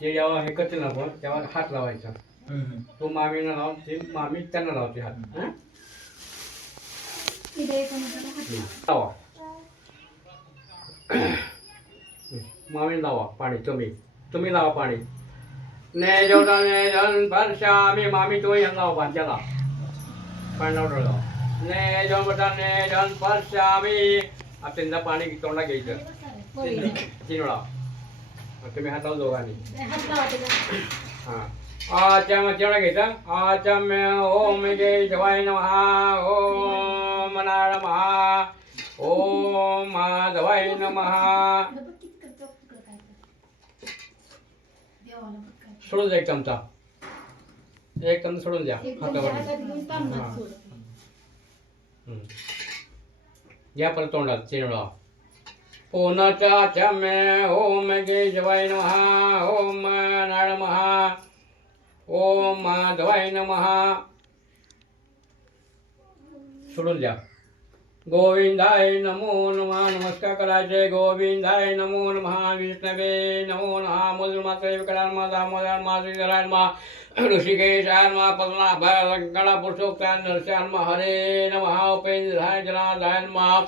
ते जेव्हा हे करते ना आपण तेव्हा हात लावायचा. तो मामीला लावून ते मामी त्यांना लावते हात. हं? लावा. मामी लावा पाणी तुम्ही. तुम्ही लावा पाणी. ने जोडा ने जन परशामी मामी तो यांना लावा बांच्याला पाणी लावून लावा ने जन परशामी आता त्यांना पाणी तोंडा घ्यायचं. तीन वेळा. तुम्ही हात लावून दोघांनी हा. आचम तेवढा घ्यायचा आचम ओम जय शिवाय नमः ओम नारायण महा ओम माधवाय नमः सोडून द्या एक चमचा. एक चमचा सोडून द्या. हातावर. घ्या परत तोंडात तीन वेळा पुनचा चमे ओम शिवाय नमः ओम नारायण महा ओम माधवाय नमः सोडून द्या. गोविंदाय नमो नम. नमस्कार करायचे गोविंदाय नमो नम. विष्णवे नमो नमः. मुद्रमात्र विकरान मा दामोदर मा मा हरे नमः. उपेंद्राय जनार्दन मा